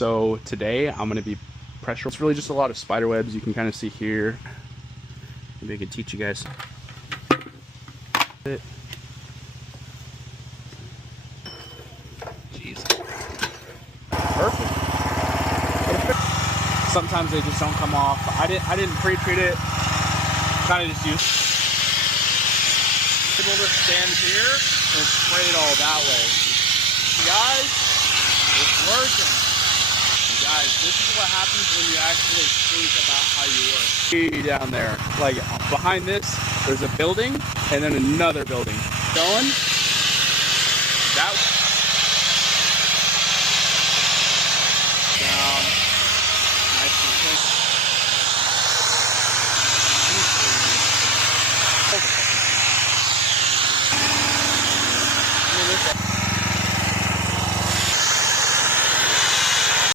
So today I'm going to be pressure. It's really just a lot of spider webs. You can kind of see here. Maybe I could teach you guys. Jeez. Perfect. Sometimes they just don't come off. I didn't pre-treat it. Kind of just used. Able to stand here and spray it all that way. Guys, it's working. Guys, this is what happens when you actually think about how you work. Down there, like behind this, there's a building and then another building. Going that down.